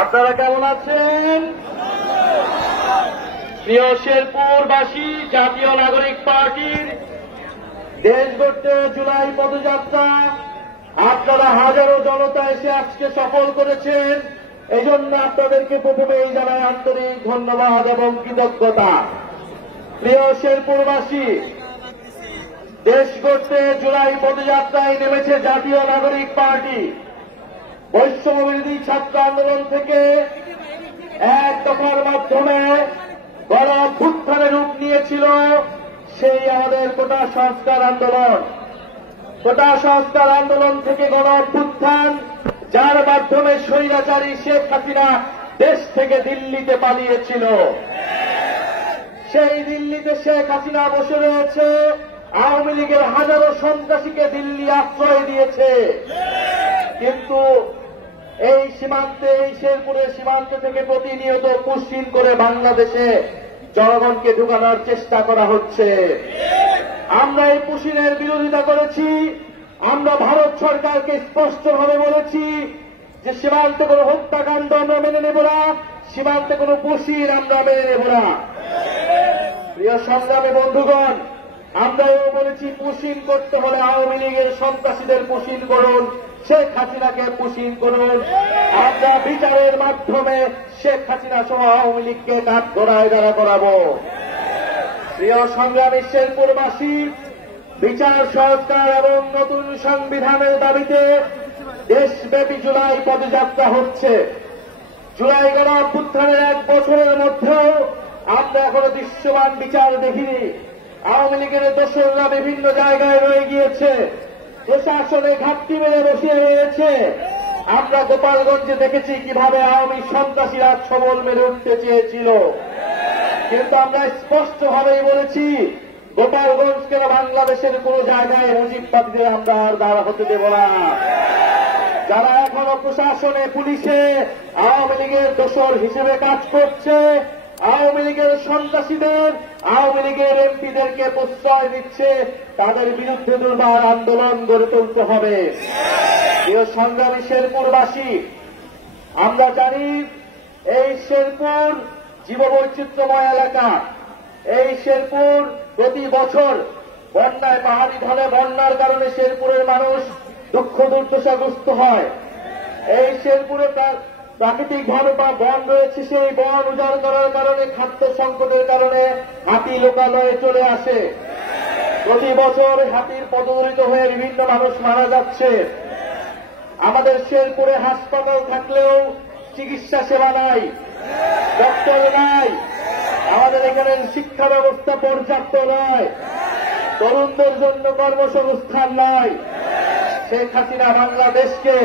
আপনারা কেমন আছেন? প্রিয় শেরপুরবাসী, জাতীয় নাগরিক পার্টির দেশ গড়তে জুলাই পদযাত্রা আপনারা হাজারো জনতা এসে আজকে সফল করেছেন। এই জন্য আপনাদেরকে প্রথমেই জানাই আন্তরিক ধন্যবাদ এবং কৃতজ্ঞতা। প্রিয় শেরপুরবাসী, দেশ গড়তে জুলাই পদযাত্রায় নেমেছে জাতীয় নাগরিক পার্টি। বৈষম্যবিরোধী ছাত্র আন্দোলন থেকে এক দফার মাধ্যমে গণ অভ্যুত্থানের রূপ নিয়েছিল সেই আমাদের কোটা সংস্কার আন্দোলন। কোটা সংস্কার আন্দোলন থেকে গণ অভ্যুত্থান, যার মাধ্যমে স্বৈরাচারী শেখ হাসিনা দেশ থেকে দিল্লিতে পালিয়েছিল। সেই দিল্লিতে শেখ হাসিনা বসে রয়েছে, আওয়ামী লীগের হাজারো সন্ত্রাসীকে দিল্লি আশ্রয় দিয়েছে। কিন্তু এই সীমান্তে, এই শেরপুরের সীমান্ত থেকে প্রতিনিয়ত পুশিন করে বাংলাদেশে জনগণকে ঢুকানোর চেষ্টা করা হচ্ছে। আমরা এই পুশিনের বিরোধিতা করেছি। আমরা ভারত সরকারকে স্পষ্টভাবে বলেছি যে সীমান্তে কোনো হত্যাকাণ্ড আমরা মেনে নেব না, সীমান্তে কোনো পুশিন আমরা মেনে নেব না। প্রিয় সংগ্রামী বন্ধুগণ, আমরা এও বলেছি পুশিন করতে হলে আওয়ামী লীগের সন্ত্রাসীদের পুশিন করুন, শেখ হাসিনাকে পুশিন করুন। আমরা বিচারের মাধ্যমে শেখ হাসিনা সহ আওয়ামী লীগকে কাঠগড়ায় দাঁড়া করাবো। প্রিয় সংগ্রামী শেরপুরবাসী, বিচার সংস্কার এবং নতুন সংবিধানের দাবিতে দেশব্যাপী জুলাই পদযাত্রা হচ্ছে। জুলাই গণ অভ্যুত্থানের 1 বছরের মধ্যেও আমরা এখনো দৃশ্যমান বিচার দেখিনি। আওয়ামী লীগের দোসররা বিভিন্ন জায়গায় রয়ে গিয়েছে, প্রশাসনে ঘাটতি মেরে বসিয়ে রয়েছে। আমরা গোপালগঞ্জে দেখেছি কিভাবে আওয়ামী সন্ত্রাসীরা ছবল মেরে উঠতে চেয়েছিল, কিন্তু আমরা স্পষ্টভাবেই বলেছি গোপালগঞ্জ কেন বাংলাদেশের কোন জায়গায় মুজিববাদীদের আমরা আর দাঁড়া হতে দেব না। যারা এখনো প্রশাসনে, পুলিশে আওয়ামী লীগের দোসর হিসেবে কাজ করছে, আওয়ামী লীগের সন্ত্রাসীদের, আওয়ামী লীগের এমপিদেরকে প্রশ্রয় দিচ্ছে, তাদের বিরুদ্ধে দুর্বার আন্দোলন গড়ে তুলতে হবে। প্রিয় সংগ্রামী শেরপুরবাসী, আমরা জানি এই শেরপুর জীববৈচিত্র্যময় এলাকা। এই শেরপুর প্রতি বছর বন্যায়, পাহাড়ি ঢলে বন্যার কারণে শেরপুরের মানুষ দুঃখ দুর্দশাগ্রস্ত হয়। এই শেরপুরে প্রাকৃতিক বন রয়েছে, সেই বন উজাড় করার কারণে, খাদ্য সংকটের কারণে হাতি লোকালয়ে চলে আসে। প্রতি বছর হাতির পদদলিত হয়ে বিভিন্ন মানুষ মারা যাচ্ছে। আমাদের শেরপুরে হাসপাতাল থাকলেও চিকিৎসা সেবা নাই, ডক্টর নাই। আমাদের এখানে শিক্ষা ব্যবস্থা পর্যাপ্ত নয়, তরুণদের জন্য কর্মসংস্থান নয়। শেখ হাসিনা বাংলাদেশকে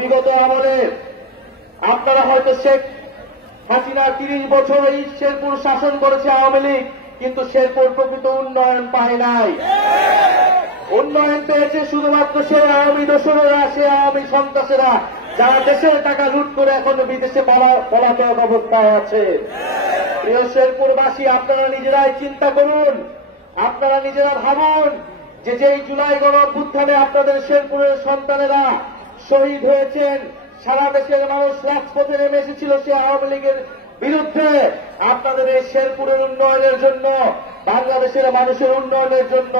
বিগত আমলে, আপনারা হয়তো শেখ হাসিনা 30 বছর এই শেরপুর শাসন করেছে আওয়ামী লীগ, কিন্তু শেরপুর প্রকৃত উন্নয়ন পায় নাই। উন্নয়ন পেয়েছে শুধুমাত্র সে আওয়ামী দোসরেরা, সে আওয়ামী সন্ত্রাসীরা, যারা দেশের টাকা লুট করে এখনো বিদেশে পলাতক অবস্থায় আছে। প্রিয় শেরপুরবাসী, আপনারা নিজেরাই চিন্তা করুন, আপনারা নিজেরা ভাবুন যে যেই জুলাই গণ অভ্যুত্থানে আপনাদের শেরপুরের সন্তানেরা শহীদ হয়েছেন, সারা দেশের মানুষ রাজপথে নেমে এসেছিল সে আওয়ামী লীগের বিরুদ্ধে। আপনাদের এই শেরপুরের উন্নয়নের জন্য, বাংলাদেশের মানুষের উন্নয়নের জন্য,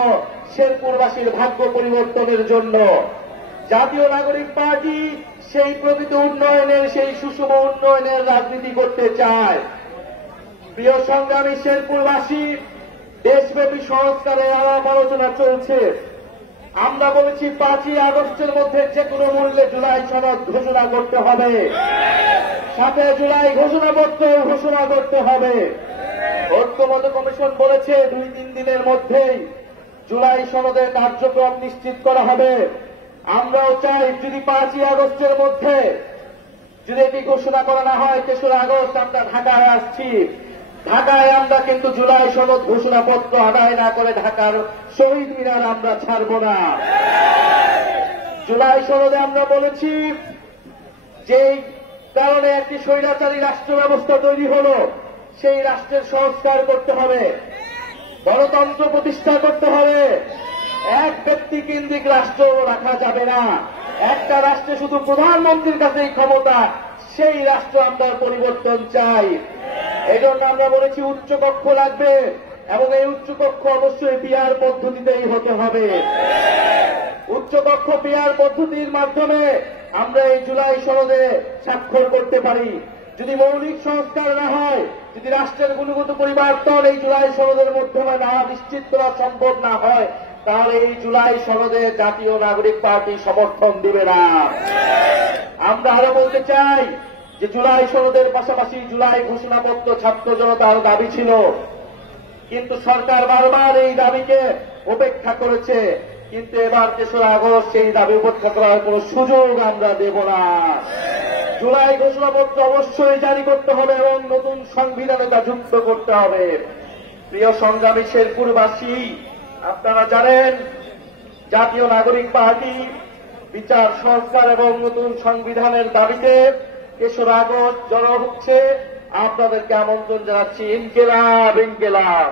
শেরপুরবাসীর ভাগ্য পরিবর্তনের জন্য জাতীয় নাগরিক পার্টি সেই প্রকৃত উন্নয়নের, সেই সুষম উন্নয়নের রাজনীতি করতে চায়। প্রিয় সংগ্রামী শেরপুরবাসী, দেশব্যাপী সংস্কারের আলাপ আলোচনা চলছে। আমরা বলেছি 5ই আগস্টের মধ্যে যে কোনো মূল্যে জুলাই সনদ ঘোষণা করতে হবে, সাথে জুলাই ঘোষণাপত্র ঘোষণা করতে হবে। ঐক্যমত কমিশন বলেছে 2-3 দিনের মধ্যেই জুলাই সনদের কার্যক্রম নিশ্চিত করা হবে। আমরাও চাই যদি 5ই আগস্টের মধ্যে যদি এটি ঘোষণা করা না হয়, 3রা আগস্ট আমরা ঢাকায় আসছি। ঢাকায় আমরা কিন্তু জুলাই সনদ ঘোষণাপত্র আদায় না করে ঢাকার শহীদ মিনার আমরা ছাড়ব না। জুলাই সনদে আমরা বলেছি যেই কারণে একটি স্বৈরাচারী রাষ্ট্র ব্যবস্থা তৈরি হল, সেই রাষ্ট্রের সংস্কার করতে হবে, গণতন্ত্র প্রতিষ্ঠা করতে হবে। এক ব্যক্তি কেন্দ্রিক রাষ্ট্র রাখা যাবে না। একটা রাষ্ট্রে শুধু প্রধানমন্ত্রীর কাছেই ক্ষমতা, সেই রাষ্ট্র আমরা পরিবর্তন চাই। এজন্য আমরা বলেছি উচ্চকক্ষ লাগবে এবং এই উচ্চকক্ষ অবশ্যই পিআর পদ্ধতিতেই হতে হবে। উচ্চকক্ষ পিআর পদ্ধতির মাধ্যমে আমরা এই জুলাই সনদে স্বাক্ষর করতে পারি। যদি মৌলিক সংস্কার না হয়, যদি রাষ্ট্রের গুণগত পরিবর্তন এই জুলাই সনদের মাধ্যমে না নিশ্চিত করা সম্ভব না হয়, তাহলে এই জুলাই সনদে জাতীয় নাগরিক পার্টি সমর্থন দিবে না। আমরা আরো বলতে চাই যে জুলাই সনদের পাশাপাশি জুলাই ঘোষণাপত্র ছাত্র জনতার দাবি ছিল, কিন্তু সরকার বারবার এই দাবিকে উপেক্ষা করেছে। কিন্তু এবার ৩রা আগস্ট সেই দাবি উপেক্ষা করার কোন সুযোগ আমরা দেব না। জুলাই ঘোষণাপত্র অবশ্যই জারি করতে হবে এবং নতুন সংবিধানে তা যুক্ত করতে হবে। প্রিয় সংগ্রামী শেরপুরবাসী, আপনারা জানেন জাতীয় নাগরিক পার্টি বিচার সংস্কার এবং নতুন সংবিধানের দাবিতে ৩রা আগস্ট জড়ো হচ্ছে। আপনাদেরকে আমন্ত্রণ জানাচ্ছি। ইনকিলাব ইনকিলাব।